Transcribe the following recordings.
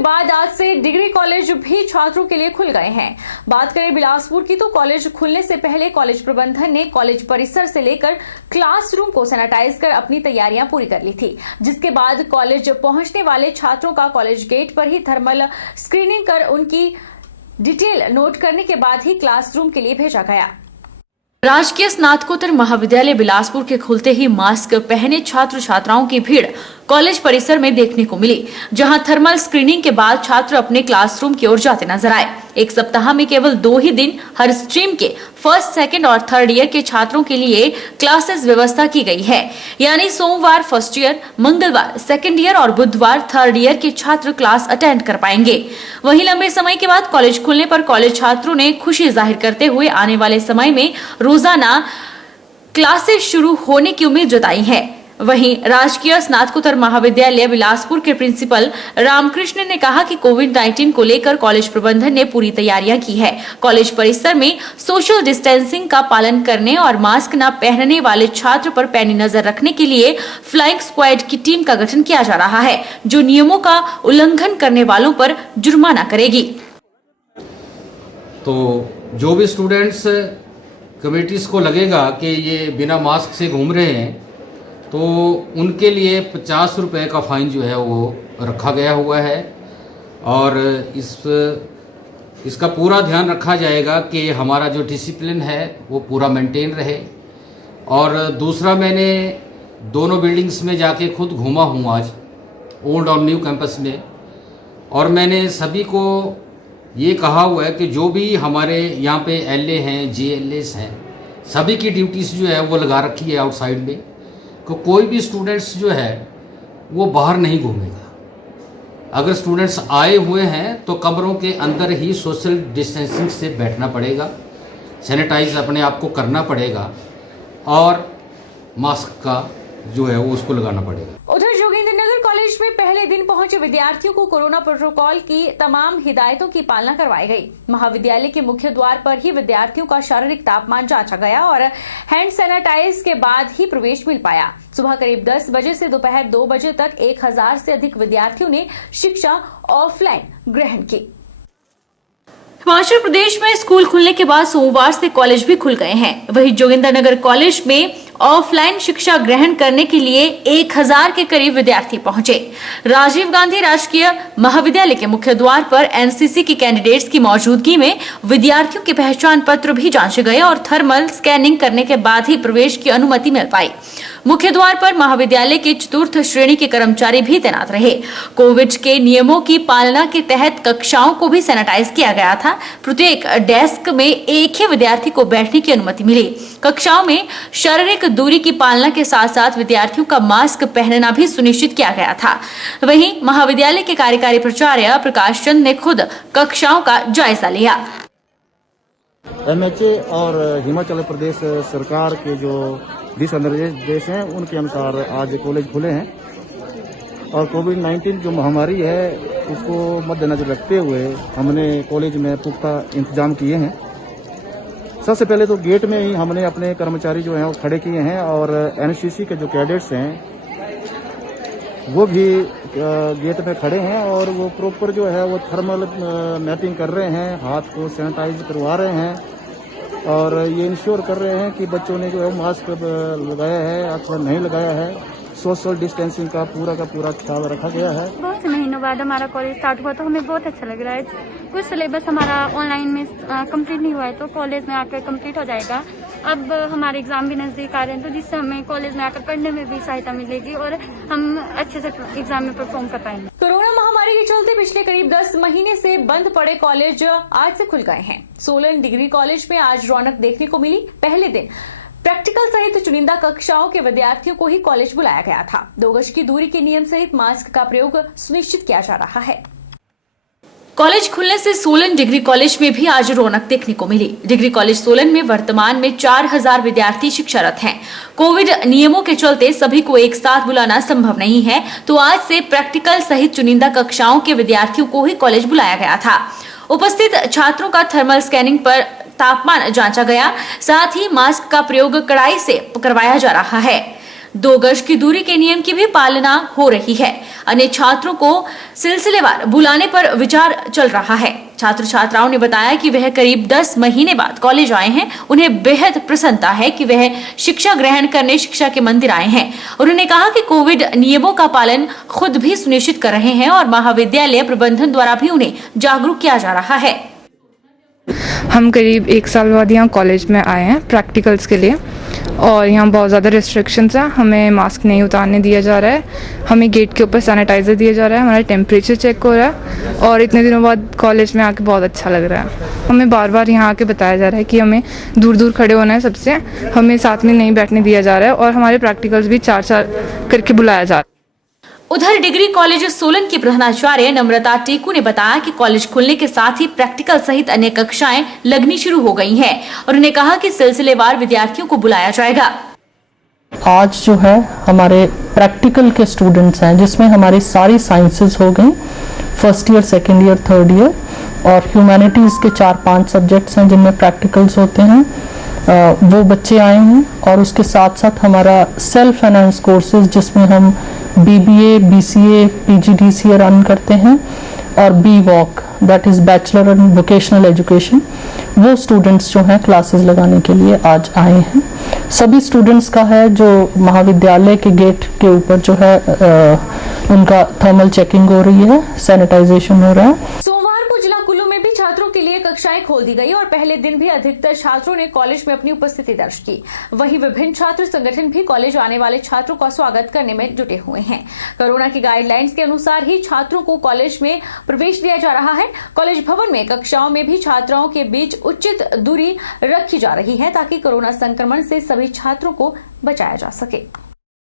बाद आज से डिग्री कॉलेज भी छात्रों के लिए खुल गए हैं। बात करें बिलासपुर की तो कॉलेज खुलने से पहले कॉलेज प्रबंधन ने कॉलेज परिसर से लेकर क्लासरूम को सैनिटाइज कर अपनी तैयारियां पूरी कर ली थी, जिसके बाद कॉलेज पहुंचने वाले छात्रों का कॉलेज गेट पर ही थर्मल स्क्रीनिंग कर उनकी डिटेल नोट करने के बाद ही क्लासरूम के लिए भेजा गया। राजकीय स्नातकोत्तर महाविद्यालय बिलासपुर के खुलते ही मास्क पहने छात्र छात्राओं की भीड़ कॉलेज परिसर में देखने को मिली, जहां थर्मल स्क्रीनिंग के बाद छात्र अपने क्लासरूम की ओर जाते नजर आए। एक सप्ताह में केवल 2 ही दिन हर स्ट्रीम के फर्स्ट, सेकंड और थर्ड ईयर के छात्रों के लिए क्लासेस व्यवस्था की गई है, यानी सोमवार फर्स्ट ईयर, मंगलवार सेकंड ईयर और बुधवार थर्ड ईयर के छात्र क्लास अटेंड कर पाएंगे। वहीं लंबे समय के बाद कॉलेज खुलने पर कॉलेज छात्रों ने खुशी जाहिर करते हुए आने वाले समय में रोजाना क्लासेस शुरू होने की उम्मीद जताई है। वहीं राजकीय स्नातकोत्तर महाविद्यालय बिलासपुर के प्रिंसिपल रामकृष्ण ने कहा कि कोविड-19 को लेकर कॉलेज प्रबंधन ने पूरी तैयारियां की है। कॉलेज परिसर में सोशल डिस्टेंसिंग का पालन करने और मास्क न पहनने वाले छात्र पर पैनी नजर रखने के लिए फ्लाइंग स्क्वाड की टीम का गठन किया जा रहा है, जो नियमों का उल्लंघन करने वालों पर जुर्माना करेगी। तो जो भी स्टूडेंट्स कमेटीज को लगेगा कि ये बिना मास्क से घूम रहे हैं, तो उनके लिए 50 रुपए का फाइन जो है वो रखा गया हुआ है और इसका पूरा ध्यान रखा जाएगा कि हमारा जो डिसिप्लिन है वो पूरा मेंटेन रहे। और दूसरा, मैंने दोनों बिल्डिंग्स में जाके खुद घूमा हूँ आज, ओल्ड और न्यू कैंपस में, और मैंने सभी को ये कहा हुआ है कि जो भी हमारे यहाँ पे LA हैं, JLAs हैं, सभी की ड्यूटीज जो है वो लगा रखी है आउटसाइड में, कि कोई भी स्टूडेंट्स जो है वो बाहर नहीं घूमेगा। अगर स्टूडेंट्स आए हुए हैं तो कमरों के अंदर ही सोशल डिस्टेंसिंग से बैठना पड़ेगा, सैनिटाइज अपने आप को करना पड़ेगा और मास्क का जो है वो उसको लगाना पड़ेगा। उधर जोगिंद्रनगर कॉलेज में पहले दिन पहुंचे विद्यार्थियों को कोरोना प्रोटोकॉल की तमाम हिदायतों की पालना करवाई गई। महाविद्यालय के मुख्य द्वार पर ही विद्यार्थियों का शारीरिक तापमान जांचा गया और हैंड सैनिटाइज के बाद ही प्रवेश मिल पाया। सुबह करीब 10 बजे से दोपहर 2 बजे तक 1000 से अधिक विद्यार्थियों ने शिक्षा ऑफलाइन ग्रहण की। हिमाचल प्रदेश में स्कूल खुलने के बाद सोमवार से कॉलेज भी खुल गए हैं। वहीं जोगिंद्रनगर कॉलेज में ऑफलाइन शिक्षा ग्रहण करने के लिए 1000 के करीब विद्यार्थी पहुंचे। राजीव गांधी राजकीय महाविद्यालय के मुख्य द्वार पर NCC के कैंडिडेट्स की मौजूदगी में विद्यार्थियों के पहचान पत्र भी जांचे गए और थर्मल स्कैनिंग करने के बाद ही प्रवेश की अनुमति मिल पाई। मुख्य द्वार पर महाविद्यालय के चतुर्थ श्रेणी के कर्मचारी भी तैनात रहे। कोविड के नियमों की पालना के तहत कक्षाओं को भी सैनिटाइज किया गया था। प्रत्येक डेस्क में एक ही विद्यार्थी को बैठने की अनुमति मिली। कक्षाओं में शारीरिक दूरी की पालना के साथ साथ विद्यार्थियों का मास्क पहनना भी सुनिश्चित किया गया था। वहीं महाविद्यालय के कार्यकारी प्राचार्य प्रकाश चंद ने खुद कक्षाओं का जायजा लिया। MHA और हिमाचल प्रदेश सरकार के जो दिशा निर्देश हैं उनके अनुसार आज कॉलेज खुले हैं और कोविड-19 जो महामारी है उसको मद्देनजर रखते हुए हमने कॉलेज में पुख्ता इंतजाम किए हैं। सबसे पहले तो गेट में ही हमने अपने कर्मचारी जो हैं वो खड़े किए हैं और NCC के जो कैडेट्स हैं वो भी गेट में खड़े हैं और वो प्रॉपर जो है वो थर्मल मैपिंग कर रहे हैं, हाथ को सैनिटाइज करवा रहे हैं और ये इंश्योर कर रहे हैं कि बच्चों ने जो है मास्क लगाया है अथवा नहीं लगाया है। सोशल डिस्टेंसिंग का पूरा ख्याल रखा गया है। बहुत से महीनों बाद हमारा कॉलेज स्टार्ट हुआ तो हमें बहुत अच्छा लग रहा है। कुछ सिलेबस हमारा ऑनलाइन में कंप्लीट नहीं हुआ है तो कॉलेज में आकर कंप्लीट हो जाएगा। अब हमारे एग्जाम भी नजदीक आ रहे हैं तो जिससे हमें कॉलेज में आकर पढ़ने में भी सहायता मिलेगी और हम अच्छे से एग्जाम में परफॉर्म कर पाएंगे। कोरोना महामारी के चलते पिछले करीब 10 महीने से बंद पड़े कॉलेज आज से खुल गए हैं। सोलन डिग्री कॉलेज में आज रौनक देखने को मिली। पहले दिन प्रैक्टिकल सहित चुनिंदा कक्षाओं के विद्यार्थियों को ही कॉलेज बुलाया गया था। 2 गज की दूरी के नियम सहित मास्क का प्रयोग सुनिश्चित किया जा रहा है। कॉलेज खुलने से सोलन डिग्री कॉलेज में भी आज रौनक देखने को मिली। डिग्री कॉलेज सोलन में वर्तमान में 4000 विद्यार्थी शिक्षारत हैं। कोविड नियमों के चलते सभी को एक साथ बुलाना संभव नहीं है, तो आज से प्रैक्टिकल सहित चुनिंदा कक्षाओं के विद्यार्थियों को ही कॉलेज बुलाया गया था। उपस्थित छात्रों का थर्मल स्कैनिंग पर तापमान जांचा गया, साथ ही मास्क का प्रयोग कड़ाई से करवाया जा रहा है। 2 गज की दूरी के नियम की भी पालना हो रही है। अन्य छात्रों को सिलसिलेवार बुलाने पर विचार चल रहा है। छात्र छात्राओं ने बताया कि वह करीब 10 महीने बाद कॉलेज आए हैं। उन्हें बेहद प्रसन्नता है कि वह शिक्षा ग्रहण करने शिक्षा के मंदिर आए हैं। उन्होंने कहा कि कोविड नियमों का पालन खुद भी सुनिश्चित कर रहे हैं और महाविद्यालय प्रबंधन द्वारा भी उन्हें जागरूक किया जा रहा है। हम करीब 1 साल बाद यहाँ कॉलेज में आए हैं प्रैक्टिकल्स के लिए और यहाँ बहुत ज़्यादा रिस्ट्रिक्शंस हैं। हमें मास्क नहीं उतारने दिया जा रहा है, हमें गेट के ऊपर सैनिटाइज़र दिया जा रहा है, हमारा टेम्परेचर चेक हो रहा है और इतने दिनों बाद कॉलेज में आके बहुत अच्छा लग रहा है। हमें बार बार यहाँ आके बताया जा रहा है कि हमें दूर दूर खड़े होना है सबसे, हमें साथ में नहीं बैठने दिया जा रहा है और हमारे प्रैक्टिकल्स भी 4-4 करके बुलाया जा रहा है। उधर डिग्री कॉलेज सोलन की प्रधानाचार्य नम्रता टेकू ने बताया कि कॉलेज खुलने के साथ ही प्रैक्टिकल सहित अन्य कक्षाएं लगनी शुरू हो गई हैं और उन्होंने कहा कि सिलसिलेवार विद्यार्थियों को बुलाया जाएगा। आज जो है हमारे प्रैक्टिकल के स्टूडेंट्स हैं जिसमें हमारी सारी साइंसेज हो गई, first year, second year, third year और ह्यूमैनिटीज़ के 4-5 सब्जेक्ट्स हैं जिनमें प्रैक्टिकल्स होते हैं, वो बच्चे आए हैं। और उसके साथ साथ हमारा सेल्फ फाइनेंस कोर्सेज जिसमें हम BBA, BCA, PGDCA रन करते हैं और BVOC that is bachelor in vocational education, वो स्टूडेंट्स जो हैं क्लासेस लगाने के लिए आज आए हैं। सभी स्टूडेंट्स का है जो महाविद्यालय के गेट के ऊपर जो है उनका थर्मल चेकिंग हो रही है, सैनिटाइजेशन हो रहा है। सोमवार को जिला कुल्लू में भी छात्रों के लिए कक्षाएं खोल दी गई और पहले दिन भी अधिकतर छात्रों ने कॉलेज में अपनी उपस्थिति दर्ज की। वहीं विभिन्न छात्र संगठन भी कॉलेज आने वाले छात्रों का स्वागत करने में जुटे हुए हैं। कोरोना की गाइडलाइंस के अनुसार ही छात्रों को कॉलेज में प्रवेश दिया जा रहा है। कॉलेज भवन में कक्षाओं में भी छात्राओं के बीच उचित दूरी रखी जा रही है ताकि कोरोना संक्रमण से सभी छात्रों को बचाया जा सके।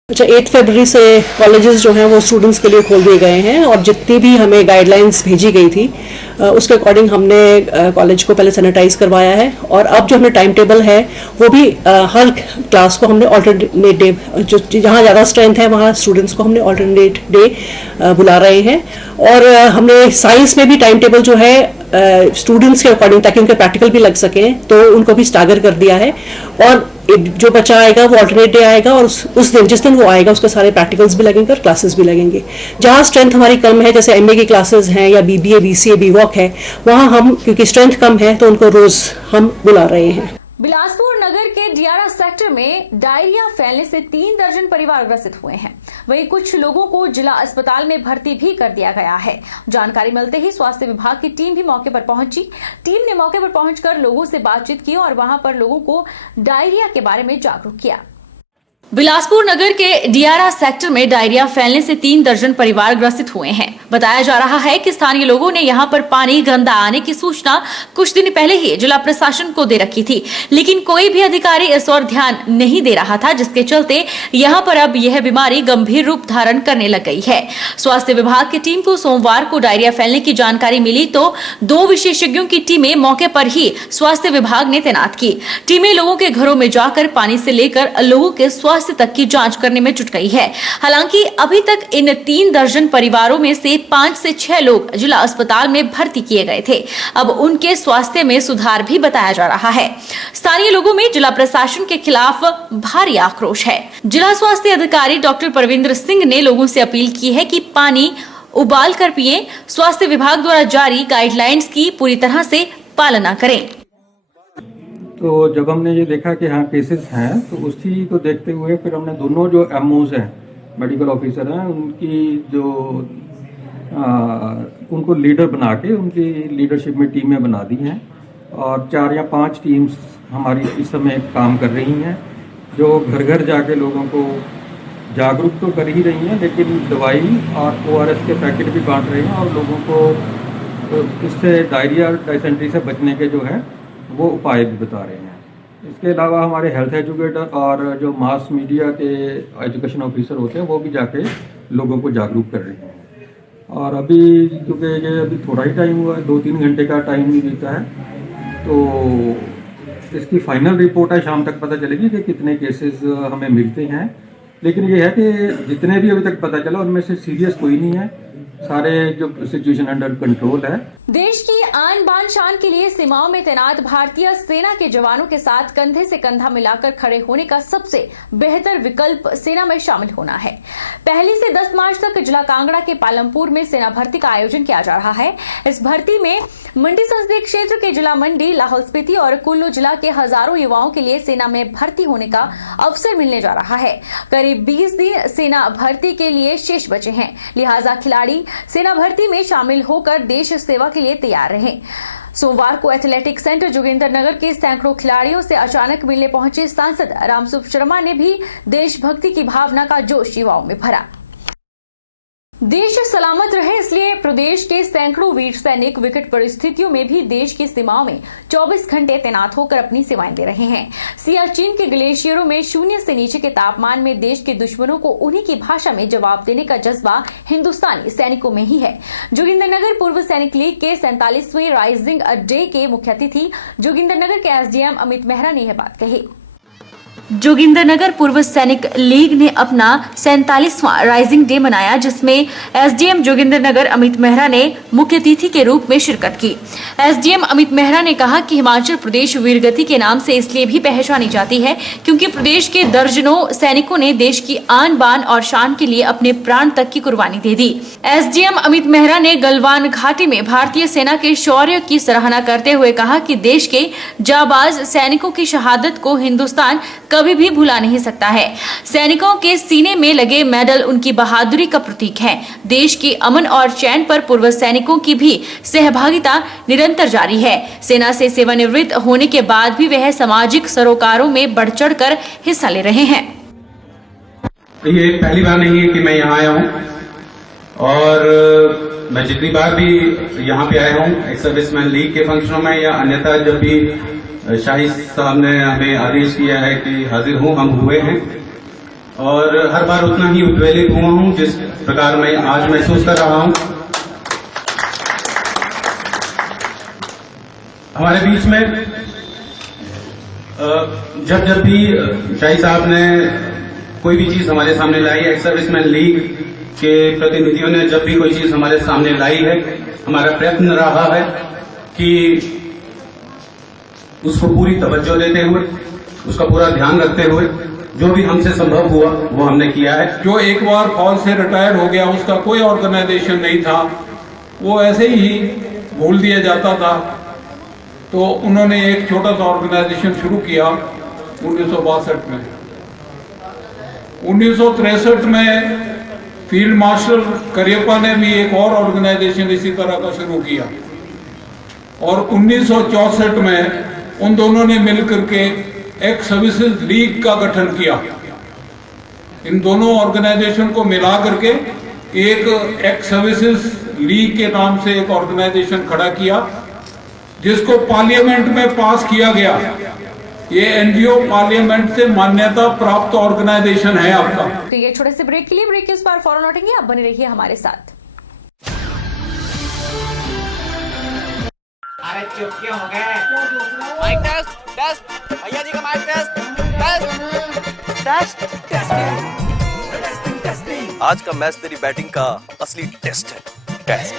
अच्छा, 8 फरवरी से कॉलेजेस जो हैं वो स्टूडेंट्स के लिए खोल दिए गए हैं और जितनी भी हमें गाइडलाइंस भेजी गई थी उसके अकॉर्डिंग हमने कॉलेज को पहले सैनिटाइज करवाया है और अब जो हमने टाइम टेबल है वो भी हर क्लास को हमने ऑल्टरनेट डे, जो जहाँ ज़्यादा स्ट्रेंथ है वहाँ स्टूडेंट्स को हमने ऑल्टरनेट डे बुला रहे हैं। और हमने साइंस में भी टाइम टेबल जो है स्टूडेंट्स के अकॉर्डिंग, ताकि उनके प्रैक्टिकल भी लग सकें, तो उनको भी स्टागर कर दिया है। और जो बच्चा आएगा वो ऑल्टरनेट डे आएगा और उस दिन जिस दिन वो आएगा उसके सारे प्रैक्टिकल्स भी लगेंगे और क्लासेस भी लगेंगे। जहाँ स्ट्रेंथ हमारी कम है, जैसे MA की क्लासेस हैं या BBA, BCA, BVOC है, वहाँ हम क्योंकि स्ट्रेंथ कम है तो उनको रोज हम बुला रहे हैं। बिलासपुर नगर के डियारा सेक्टर में डायरिया फैलने से 3 दर्जन परिवार ग्रसित हुए हैं। वहीं कुछ लोगों को जिला अस्पताल में भर्ती भी कर दिया गया है। जानकारी मिलते ही स्वास्थ्य विभाग की टीम भी मौके पर पहुंची। टीम ने मौके पर पहुंचकर लोगों से बातचीत की और वहां पर लोगों को डायरिया के बारे में जागरूक किया। बिलासपुर नगर के डियारा सेक्टर में डायरिया फैलने से 3 दर्जन परिवार ग्रसित हुए हैं। बताया जा रहा है कि स्थानीय लोगों ने यहां पर पानी गंदा आने की सूचना कुछ दिन पहले ही जिला प्रशासन को दे रखी थी, लेकिन कोई भी अधिकारी इस ओर ध्यान नहीं दे रहा था, जिसके चलते यहां पर अब यह बीमारी गंभीर रूप धारण करने लग गई है। स्वास्थ्य विभाग की टीम को सोमवार को डायरिया फैलने की जानकारी मिली तो 2 विशेषज्ञों की टीमें मौके पर ही स्वास्थ्य विभाग ने तैनात की। टीमें लोगों के घरों में जाकर पानी से लेकर लोगों के स्वास्थ्य तक की जांच करने में जुट गई है। हालांकि अभी तक इन 3 दर्जन परिवारों में से 5 से 6 लोग जिला अस्पताल में भर्ती किए गए थे। अब उनके स्वास्थ्य में सुधार भी बताया जा रहा है। स्थानीय लोगों में जिला प्रशासन के खिलाफ भारी आक्रोश है। जिला स्वास्थ्य अधिकारी डॉक्टर परविंद्र सिंह ने लोगों से अपील की है कि पानी उबाल कर पिएं। स्वास्थ्य विभाग द्वारा जारी गाइडलाइंस की पूरी तरह से पालना करें। तो जब हमने ये देखा कि हाँ केसेस हैं, तो उसी को देखते हुए फिर हमने दोनों जो MOs हैं, मेडिकल ऑफिसर हैं, उनकी जो उनको लीडर बना के उनकी लीडरशिप में टीमें बना दी हैं और 4 या 5 टीम्स हमारी इस समय काम कर रही हैं, जो घर घर जाके लोगों को जागरूक तो कर ही रही हैं, लेकिन दवाई और ORS के पैकेट भी बांट रही हैं और लोगों को इससे डायरिया डायसेंट्री से बचने के जो है वो उपाय भी बता रहे हैं। इसके अलावा हमारे हेल्थ एजुकेटर और जो मास मीडिया के एजुकेशन ऑफिसर होते हैं वो भी जाके लोगों को जागरूक कर रहे हैं। और अभी क्योंकि ये अभी थोड़ा ही टाइम हुआ है, 2-3 घंटे का टाइम ही बीता है, तो इसकी फाइनल रिपोर्ट है शाम तक पता चलेगी कि कितने केसेस हमें मिलते हैं। लेकिन ये है कि जितने भी अभी तक पता चला उनमें से सीरियस कोई नहीं है। सारे जो सिचुएशन अंडर कंट्रोल है। देश की आन बान शान के लिए सीमाओं में तैनात भारतीय सेना के जवानों के साथ कंधे से कंधा मिलाकर खड़े होने का सबसे बेहतर विकल्प सेना में शामिल होना है। 1 से 10 मार्च तक जिला कांगड़ा के पालमपुर में सेना भर्ती का आयोजन किया जा रहा है। इस भर्ती में मंडी संसदीय क्षेत्र के जिला मंडी, लाहौल स्पीति और कुल्लू जिला के हजारों युवाओं के लिए सेना में भर्ती होने का अवसर मिलने जा रहा है। करीब 20 दिन सेना भर्ती के लिए शेष बचे हैं, लिहाजा खिलाड़ी सेना भर्ती में शामिल होकर देश सेवा के लिए तैयार रहें। सोमवार को एथलेटिक सेंटर जोगिंदरनगर के सैकड़ों खिलाड़ियों से अचानक मिलने पहुंचे सांसद रामसूख शर्मा ने भी देशभक्ति की भावना का जोश युवाओं में भरा। देश सलामत रहे इसलिए प्रदेश के सैकड़ों वीर सैनिक विकट परिस्थितियों में भी देश की सीमाओं में 24 घंटे तैनात होकर अपनी सेवाएं दे रहे हैं। सियाचिन के ग्लेशियरों में 0 से नीचे के तापमान में देश के दुश्मनों को उन्हीं की भाषा में जवाब देने का जज्बा हिंदुस्तानी सैनिकों में ही है। जोगिंदरनगर पूर्व सैनिक लीग के 47वें राइजिंग डे के मुख्य अतिथि जोगिंदरनगर के एसडीएम अमित मेहरा ने यह बात कही। जोगिंदरनगर पूर्व सैनिक लीग ने अपना 47वां राइजिंग डे मनाया, जिसमें एसडीएम जोगिंदरनगर अमित मेहरा ने मुख्य अतिथि के रूप में शिरकत की। एसडीएम अमित मेहरा ने कहा कि हिमाचल प्रदेश वीरगति के नाम से इसलिए भी पहचानी जाती है क्योंकि प्रदेश के दर्जनों सैनिकों ने देश की आन बान और शान के लिए अपने प्राण तक की कुर्बानी दे दी। एसडीएम अमित मेहरा ने गलवान घाटी में भारतीय सेना के शौर्य की सराहना करते हुए कहा कि देश के जाबाज सैनिकों की शहादत को हिंदुस्तान कभी भी भुला नहीं सकता है। सैनिकों के सीने में लगे मेडल उनकी बहादुरी का प्रतीक है। देश के अमन और चैन पर पूर्व सैनिकों की भी सहभागिता निरंतर जारी है। सेना से सेवानिवृत्त होने के बाद भी वह सामाजिक सरोकारों में बढ़ चढ़ कर हिस्सा ले रहे हैं। ये पहली बार नहीं है कि मैं यहाँ आया हूँ और मैं जितनी बार भी यहाँ पे आया हूँ एक्स सर्विसमैन लीग के फंक्शनों में या अन्यथा जब भी शाही साहब ने हमें आदेश किया है कि हाजिर हूं, हम हुए हैं और हर बार उतना ही उद्वेलित हुआ हूं जिस प्रकार मैं आज महसूस कर रहा हूं। हमारे बीच में जब भी शाही साहब ने कोई भी चीज हमारे सामने लाई, एक्स सर्विसमैन लीग के प्रतिनिधियों ने जब भी कोई चीज हमारे सामने लाई है, हमारा प्रयत्न रहा है कि उसको पूरी तवज्जो देते हुए, उसका पूरा ध्यान रखते हुए जो भी हमसे संभव हुआ वो हमने किया है। जो एक बार फौज से रिटायर हो गया, उसका कोई ऑर्गेनाइजेशन नहीं था, वो ऐसे ही भूल दिया जाता था, तो उन्होंने एक छोटा सा ऑर्गेनाइजेशन शुरू किया 1962 में। 1963 में फील्ड मार्शल करियप्पा ने भी एक और ऑर्गेनाइजेशन इसी तरह का शुरू किया और 1964 में उन दोनों ने मिलकर के एक्स सर्विसेज लीग का गठन किया। इन दोनों ऑर्गेनाइजेशन को मिला करके एक एक्स सर्विसेज लीग के नाम से एक ऑर्गेनाइजेशन खड़ा किया, जिसको पार्लियामेंट में पास किया गया। ये एनजीओ पार्लियामेंट से मान्यता प्राप्त ऑर्गेनाइजेशन है आपका। तो ये छोटे से ब्रेक के लिए ब्रेक के उस पार फौरन लौटेंगे, आप बने रहिए हमारे साथ। अरे चुप क्यों हो गए? माइक टेस्ट भैया जी का माइक टेस्ट। आज का मैच तेरी बैटिंग का असली टेस्ट है। टेस्ट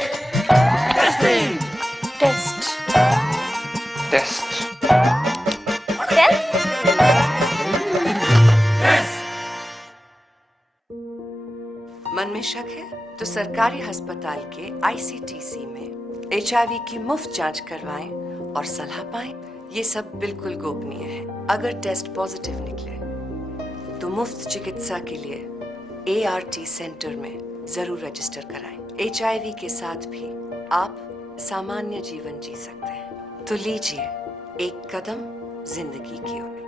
मन में शक है तो सरकारी अस्पताल के आईसीटीसी में HIV की मुफ्त जांच करवाएं और सलाह पाएं। ये सब बिल्कुल गोपनीय है। अगर टेस्ट पॉजिटिव निकले तो मुफ्त चिकित्सा के लिए ART सेंटर में जरूर रजिस्टर कराएं। HIV के साथ भी आप सामान्य जीवन जी सकते हैं। तो लीजिए एक कदम जिंदगी की ओर।